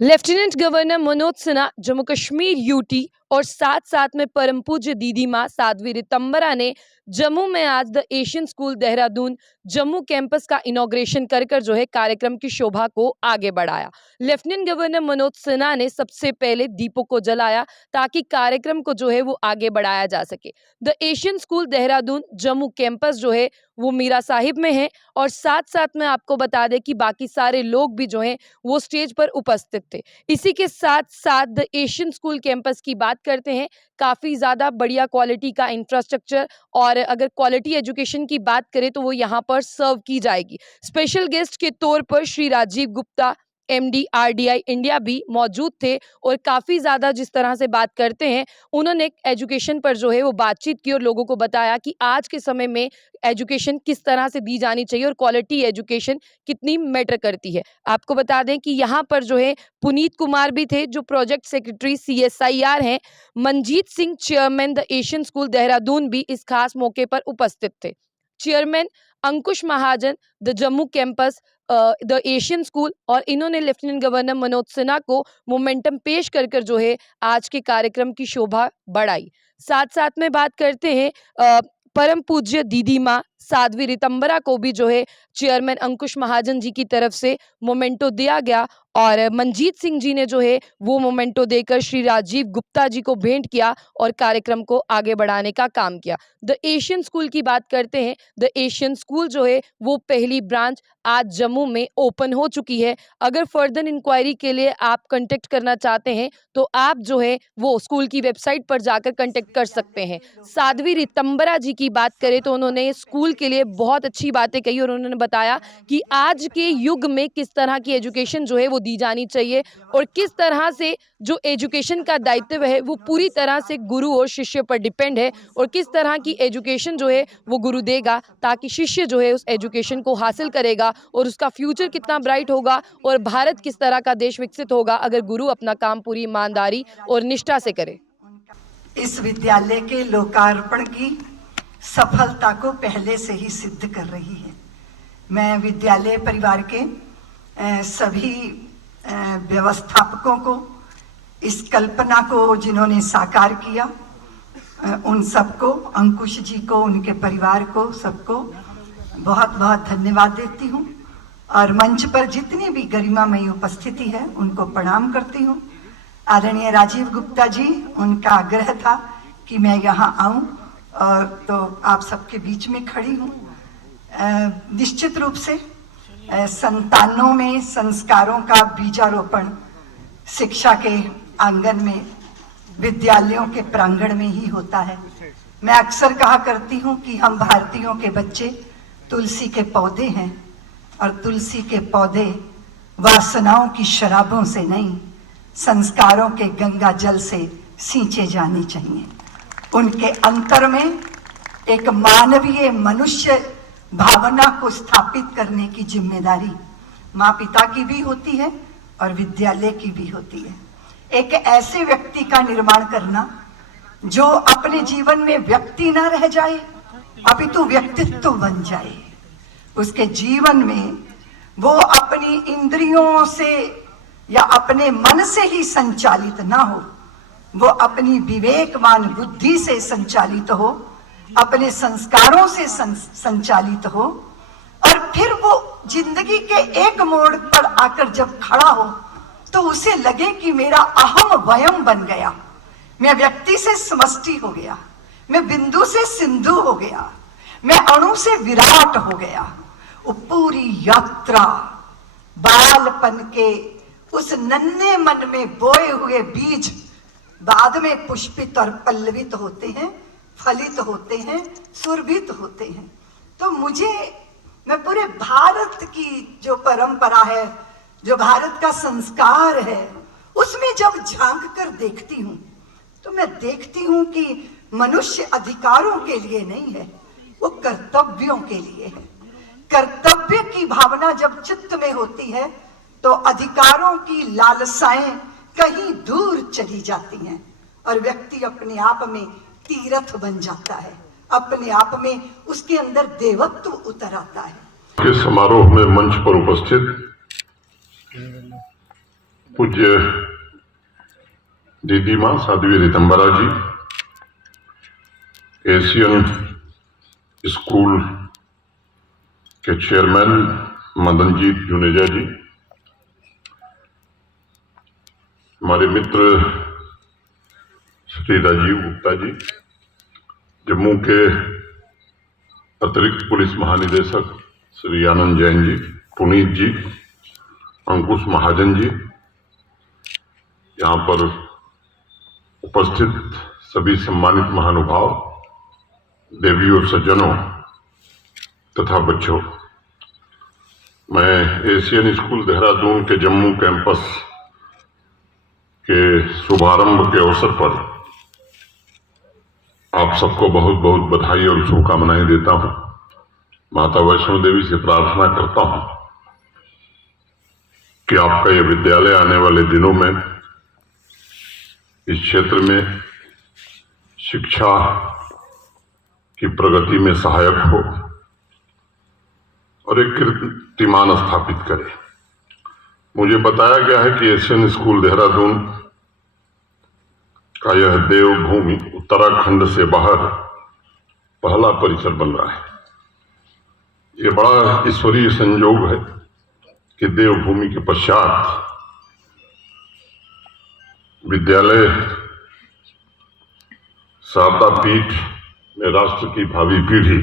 Lieutenant governor Manoj Sinha, Jammu Kashmir UT और साथ साथ में परम पूज्य दीदी माँ साध्वी रितंबरा ने जम्मू में आज the Asian school Dehradun Jammu campus का इनॉग्रेशन कर जो है कार्यक्रम की शोभा को आगे बढ़ाया। लेफ्टिनेंट गवर्नर मनोज सिन्हा ने सबसे पहले दीपों को जलाया ताकि कार्यक्रम को जो है वो आगे बढ़ाया जा सके। The Asian school Dehradun Jammu campus जो है वो मीरा साहिब में है और साथ साथ में आपको बता दें कि बाकी सारे लोग भी जो हैं वो स्टेज पर उपस्थित थे। इसी के साथ साथ द एशियन स्कूल कैंपस की बात करते हैं, काफ़ी ज़्यादा बढ़िया क्वालिटी का इंफ्रास्ट्रक्चर और अगर क्वालिटी एजुकेशन की बात करें तो वो यहाँ पर सर्व की जाएगी। स्पेशल गेस्ट के तौर पर Shri Rajeev Gupta MD RDI India भी मौजूद थे और काफ़ी ज़्यादा जिस तरह से बात करते हैं उन्होंने एजुकेशन पर जो है वो बातचीत की और लोगों को बताया कि आज के समय में एजुकेशन किस तरह से दी जानी चाहिए और क्वालिटी एजुकेशन कितनी मैटर करती है। आपको बता दें कि यहाँ पर जो है पुनीत कुमार भी थे जो प्रोजेक्ट सेक्रेटरी CSIR हैं। Manjeet Singh chairman the Asian school Dehradun भी इस खास मौके पर उपस्थित थे। Chairman Ankush Mahajan the Jammu campus the Asian school और इन्होंने लेफ्टिनेंट गवर्नर मनोज सिन्हा को मोमेंटम पेश कर जो है आज के कार्यक्रम की शोभा बढ़ाई। साथ साथ में बात करते हैं परम पूज्य दीदी माँ साध्वी रितंबरा को भी जो है चेयरमैन अंकुश महाजन जी की तरफ से मोमेंटो दिया गया और मनजीत सिंह जी ने जो है वो मोमेंटो देकर श्री राजीव गुप्ता जी को भेंट किया और कार्यक्रम को आगे बढ़ाने का काम किया। द एशियन स्कूल की बात करते हैं, द एशियन स्कूल जो है वो पहली ब्रांच आज जम्मू में ओपन हो चुकी है। अगर फर्दर इंक्वायरी के लिए आप कांटेक्ट करना चाहते हैं तो आप जो है वो स्कूल की वेबसाइट पर जाकर कांटेक्ट कर सकते हैं। साध्वी रितंबरा जी की बात करें तो उन्होंने स्कूल के लिए बहुत अच्छी बातें कही और उन्होंने बताया कि आज के युग में किस तरह की एजुकेशन जो है वो दी जानी चाहिए और किस तरह से जो एजुकेशन का दायित्व है वो पूरी तरह से गुरु और शिष्य पर डिपेंड है और किस तरह की एजुकेशन जो है वो गुरु देगा ताकि शिष्य जो है उस एजुकेशन को हासिल करेगा और उसका फ्यूचर कितना ब्राइट होगा और भारत किस तरह का देश विकसित होगा अगर गुरु अपना काम पूरी ईमानदारी और निष्ठा से करे। इस विद्यालय के लोकार्पण की सफलता को पहले से ही सिद्ध कर रही है। मैं विद्यालय परिवार के सभी व्यवस्थापकों को, इस कल्पना को जिन्होंने साकार किया, उन सबको, अंकुश जी को, उनके परिवार को, सबको बहुत बहुत धन्यवाद देती हूँ और मंच पर जितनी भी गरिमामयी उपस्थिति है उनको प्रणाम करती हूँ। आदरणीय राजीव गुप्ता जी, उनका आग्रह था कि मैं यहाँ आऊँ और तो आप सबके बीच में खड़ी हूँ। निश्चित रूप से संतानों में संस्कारों का बीजारोपण शिक्षा के आंगन में, विद्यालयों के प्रांगण में ही होता है। मैं अक्सर कहा करती हूँ कि हम भारतीयों के बच्चे तुलसी के पौधे हैं और तुलसी के पौधे वासनाओं की शराबों से नहीं, संस्कारों के गंगा जल से सींचे जाने चाहिए। उनके अंतर में एक मानवीय मनुष्य भावना को स्थापित करने की जिम्मेदारी माँ पिता की भी होती है और विद्यालय की भी होती है। एक ऐसे व्यक्ति का निर्माण करना जो अपने जीवन में व्यक्ति ना रह जाए अपितु व्यक्तित्व बन जाए। उसके जीवन में वो अपनी इंद्रियों से या अपने मन से ही संचालित ना हो, वो अपनी विवेकवान बुद्धि से संचालित हो, अपने संस्कारों से संचालित हो और फिर वो जिंदगी के एक मोड़ पर आकर जब खड़ा हो तो उसे लगे कि मेरा अहम वयम बन गया, मैं व्यक्ति से समष्टि हो गया, मैं बिंदु से सिंधु हो गया, मैं अणु से विराट हो गया। वो पूरी यात्रा बालपन के उस नन्हे मन में बोए हुए बीज बाद में पुष्पित और पल्लवित होते हैं, फलित होते हैं, सुरभित होते हैं। तो मैं पूरे भारत की जो परंपरा है, जो भारत का संस्कार है, उसमें जब झांक कर देखती हूँ तो मैं देखती हूँ कि मनुष्य अधिकारों के लिए नहीं है, वो कर्तव्यों के लिए है। कर्तव्य की भावना जब चित्त में होती है तो अधिकारों की लालसाएं कहीं दूर चली जाती हैं और व्यक्ति अपने आप में तीर्थ बन जाता है, अपने आप में उसके अंदर देवत्व उतर आता है। के समारोह में मंच पर उपस्थित पूज्य दीदी माँ साध्वी रितंबरा जी, एशियन स्कूल के चेयरमैन मदनजीत जुनेजा जी, हमारे मित्र श्री राजीव गुप्ता जी, जम्मू के अतिरिक्त पुलिस महानिदेशक श्री आनंद जैन जी, पुनीत जी, अंकुश महाजन जी, यहाँ पर उपस्थित सभी सम्मानित महानुभाव, देवी और सज्जनों तथा बच्चों, मैं एशियन स्कूल देहरादून के जम्मू कैंपस के शुभारंभ के अवसर पर आप सबको बहुत बहुत बधाई और शुभकामनाएं देता हूं। माता वैष्णो देवी से प्रार्थना करता हूं कि आपका यह विद्यालय आने वाले दिनों में इस क्षेत्र में शिक्षा की प्रगति में सहायक हो और एक कीर्तिमान स्थापित करे। मुझे बताया गया है कि एशियन स्कूल देहरादून का यह देवभूमि उत्तराखंड से बाहर पहला परिसर बन रहा है। ये बड़ा ईश्वरीय संयोग है कि देवभूमि के पश्चात विद्यालय शारदा पीठ में राष्ट्र की भावी पीढ़ी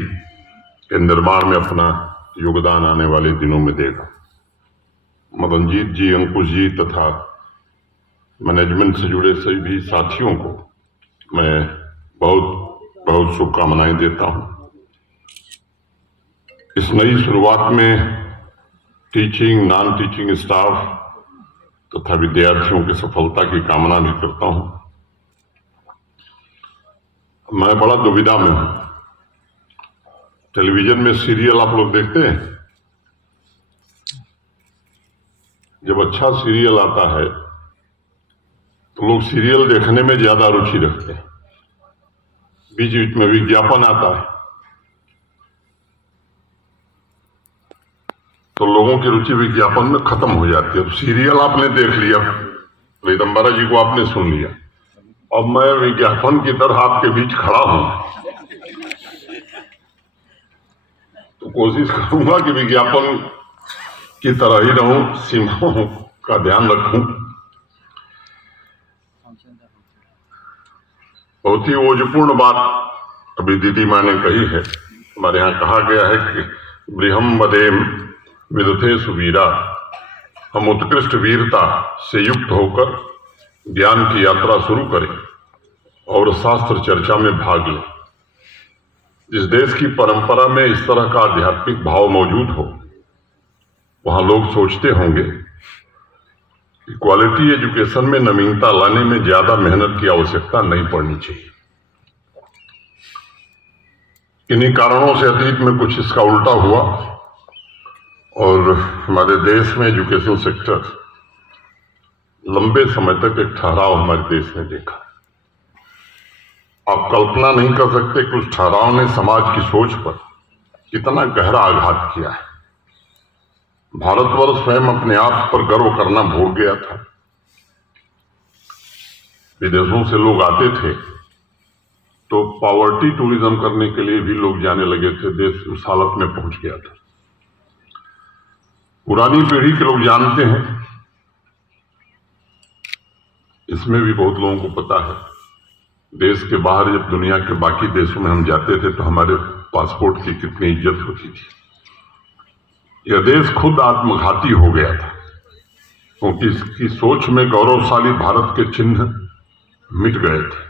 के निर्माण में अपना योगदान आने वाले दिनों में देगा। मदनजीत जी, अंकुश जी तथा मैनेजमेंट से जुड़े सभी साथियों को मैं बहुत बहुत शुभकामनाएं देता हूं। इस नई शुरुआत में टीचिंग, नॉन टीचिंग स्टाफ तथा विद्यार्थियों की सफलता की कामना भी करता हूं। मैं बड़ा दुविधा में हूं। टेलीविजन में सीरियल आप लोग देखते हैं? जब अच्छा सीरियल आता है तो लोग सीरियल देखने में ज्यादा रुचि रखते हैं। बीच बीच में विज्ञापन आता है तो लोगों की रुचि विज्ञापन में खत्म हो जाती है। तो सीरियल आपने देख लिया, रितंबरा जी को आपने सुन लिया, अब मैं विज्ञापन की तरह आपके बीच खड़ा हूं तो कोशिश करूंगा कि विज्ञापन की तरह ही रहूं, सीमाओं का ध्यान रखूं। बहुत ही ओजपूर्ण बात अभी दीदी माँ ने कही है। हमारे यहाँ कहा गया है कि बृहम वदेम विदुथे सुवीरा, हम उत्कृष्ट वीरता से युक्त होकर ज्ञान की यात्रा शुरू करें और शास्त्र चर्चा में भाग लें। जिस देश की परंपरा में इस तरह का आध्यात्मिक भाव मौजूद हो वहां लोग सोचते होंगे कि क्वालिटी एजुकेशन में नवीनता लाने में ज्यादा मेहनत की आवश्यकता नहीं पड़नी चाहिए। इन्हीं कारणों से अतीत में कुछ इसका उल्टा हुआ और हमारे देश में एजुकेशन सेक्टर लंबे समय तक एक ठहराव हमारे देश ने देखा। आप कल्पना नहीं कर सकते कि उस ठहराव ने समाज की सोच पर कितना गहरा आघात किया है। भारतवर्ष स्वयं अपने आप पर गर्व करना भूल गया था। विदेशों से लोग आते थे तो पॉवर्टी टूरिज्म करने के लिए भी लोग जाने लगे थे। देश उस हालत में पहुंच गया था। पुरानी पीढ़ी के लोग जानते हैं, इसमें भी बहुत लोगों को पता है, देश के बाहर जब दुनिया के बाकी देशों में हम जाते थे तो हमारे पासपोर्ट की कितनी इज्जत होती थी। यह देश खुद आत्मघाती हो गया था क्योंकि इसकी सोच में गौरवशाली भारत के चिन्ह मिट गए थे।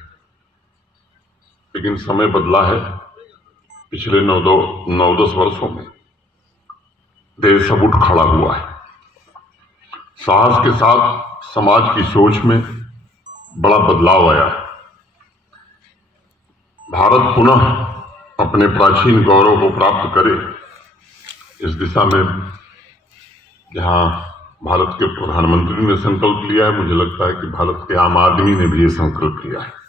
लेकिन समय बदला है। पिछले 9-10 वर्षों में देश अब उठ खड़ा हुआ है। साहस के साथ समाज की सोच में बड़ा बदलाव आया है। भारत पुनः अपने प्राचीन गौरव को प्राप्त करे, इस दिशा में जहां भारत के प्रधानमंत्री ने संकल्प लिया है, मुझे लगता है कि भारत के आम आदमी ने भी ये संकल्प लिया है।